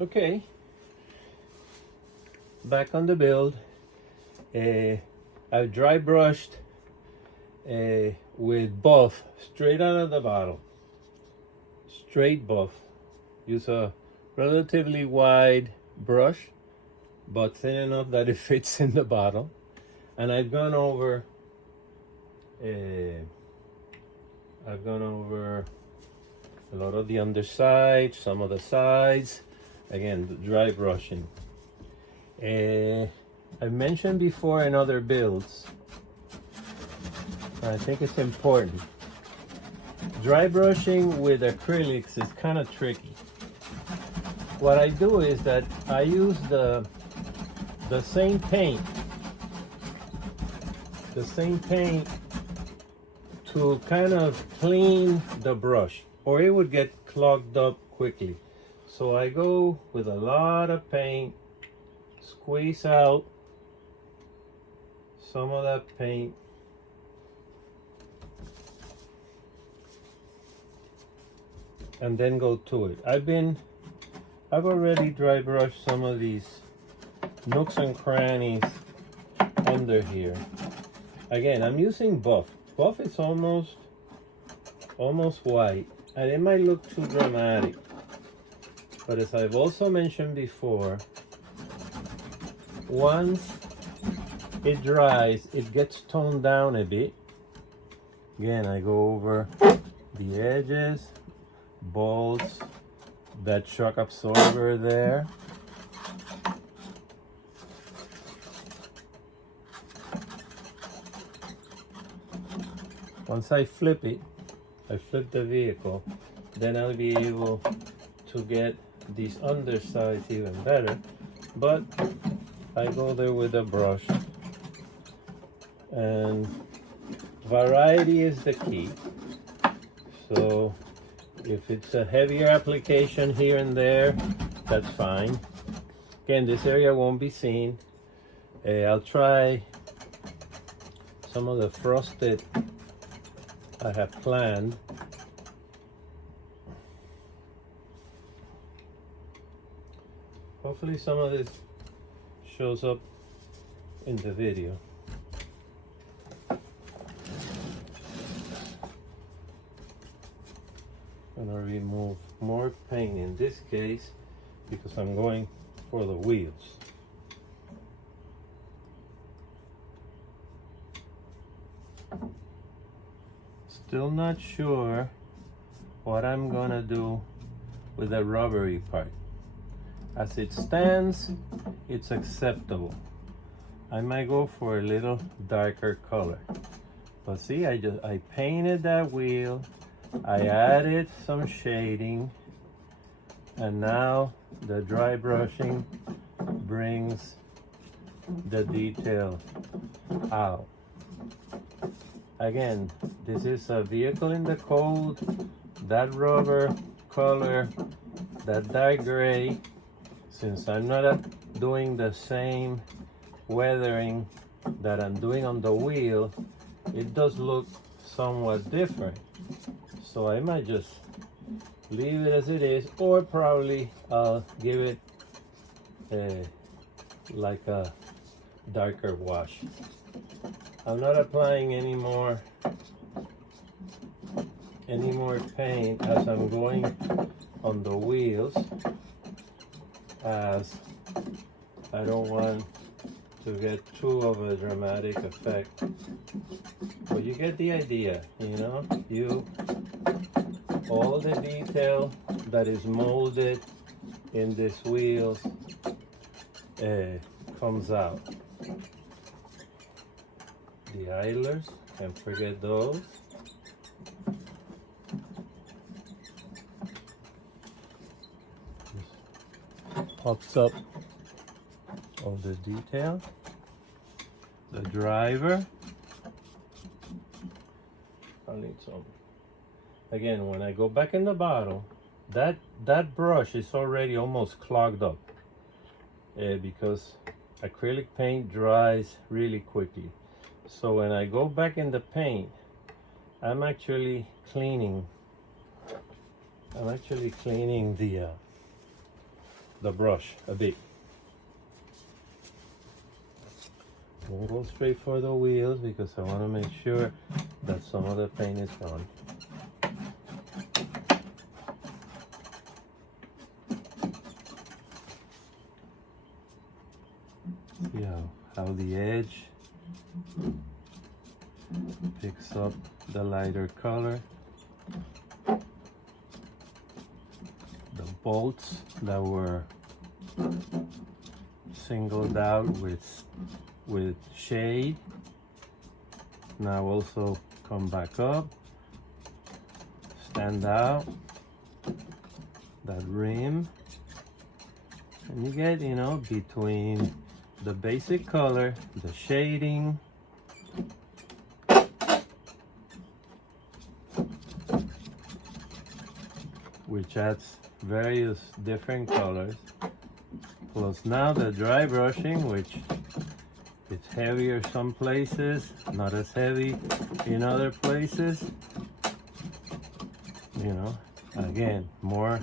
Okay, back on the build. I've dry brushed with buff straight out of the bottle. Straight buff. Use a relatively wide brush, but thin enough that it fits in the bottle. And I've gone over a lot of the underside, some of the sides. Again, the dry brushing. I've mentioned before in other builds, I think it's important. Dry brushing with acrylics is kind of tricky. What I do is that I use the same paint to kind of clean the brush, or it would get clogged up quickly. So I go with a lot of paint, squeeze out some of that paint, and then go to it. I've already dry brushed some of these nooks and crannies under here. Again, I'm using buff. Buff is almost white, and it might look too dramatic. But as I've also mentioned before, once it dries, it gets toned down a bit. Again, I go over the edges, bolts, that shock absorber there. Once I flip it, I flip the vehicle, then I'll be able to get these undersides even better. But I go there with a brush, and variety is the key. So if it's a heavier application here and there, that's fine. Again, this area won't be seen. I'll try some of the frosted I have planned. Hopefully some of this shows up in the video. I'm gonna remove more paint in this case because I'm going for the wheels. Still not sure what I'm gonna do with the rubbery part. As it stands, it's acceptable. I might go for a little darker color. But see, I painted that wheel, I added some shading, and now the dry brushing brings the detail out. Again, this is a vehicle in the cold. That rubber color, that dark gray, since I'm not doing the same weathering that I'm doing on the wheel, it does look somewhat different. So I might just leave it as it is, or probably I'll give it like a darker wash. I'm not applying any more paint as I'm going on the wheels, as I don't want to get too of a dramatic effect. But you get the idea, you know? All the detail that is molded in these wheels comes out. The idlers, can't forget those. Pops up all the detail. The driver. I'll need some. Again, when I go back in the bottle, that brush is already almost clogged up because acrylic paint dries really quickly. So when I go back in the paint, I'm actually cleaning the the brush a bit. Don't go straight for the wheels because I want to make sure that some of the paint is gone. See how the edge picks up the lighter color. The bolts that were singled out with shade now also come back up, stand out, that rim, and you get, you know, between the basic color, the shading, which adds various different colors, plus now the dry brushing, which it's heavier some places, not as heavy in other places. You know, again, more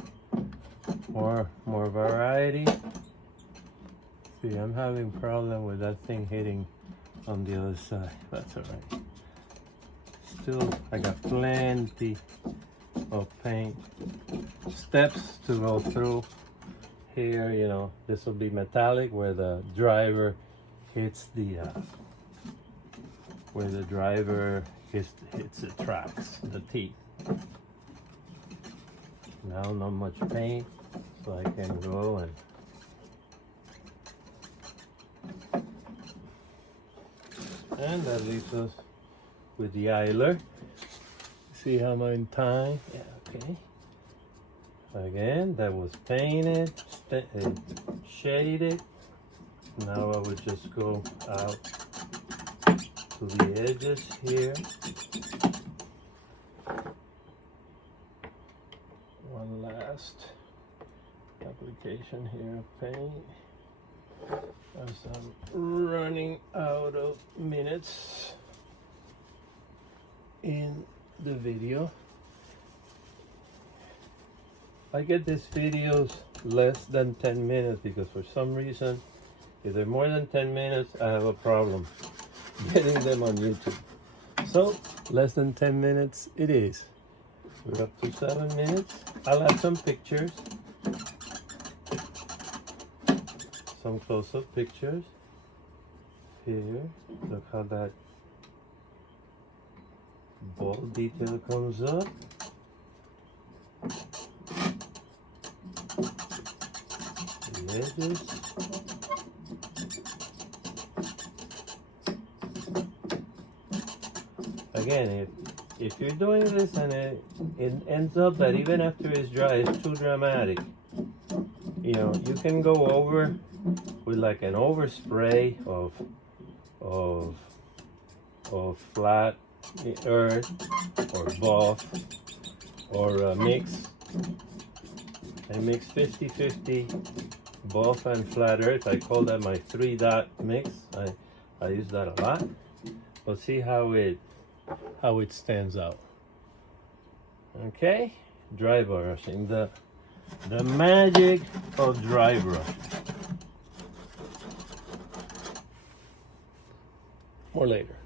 variety. See, I'm having problem with that thing hitting on the other side. That's all right. Still, I got plenty of paint steps to go through here. You know, this will be metallic where the driver hits the hits the tracks, the teeth. Now not much paint, so I can go and that leaves us with the idler. See how I'm in time? Yeah, okay. Again, that was painted, shaded. Now I would just go out to the edges here. One last application here of paint as I'm running out of minutes in the video. I get these videos less than 10 minutes because for some reason, if they're more than 10 minutes, I have a problem getting them on YouTube. So, less than 10 minutes it is. We're up to 7 minutes. I'll add some pictures. Some close-up pictures. Here, look how that ball detail comes up. The edges. Again, if you're doing this and it ends up that even after it's dry, it's too dramatic, you know, you can go over with like an overspray of flat earth or buff or a mix. I mix 50-50 buff and flat earth. I call that my 3-dot mix. I use that a lot. But see how it stands out. Okay, dry brushing, the magic of dry brushing. More later.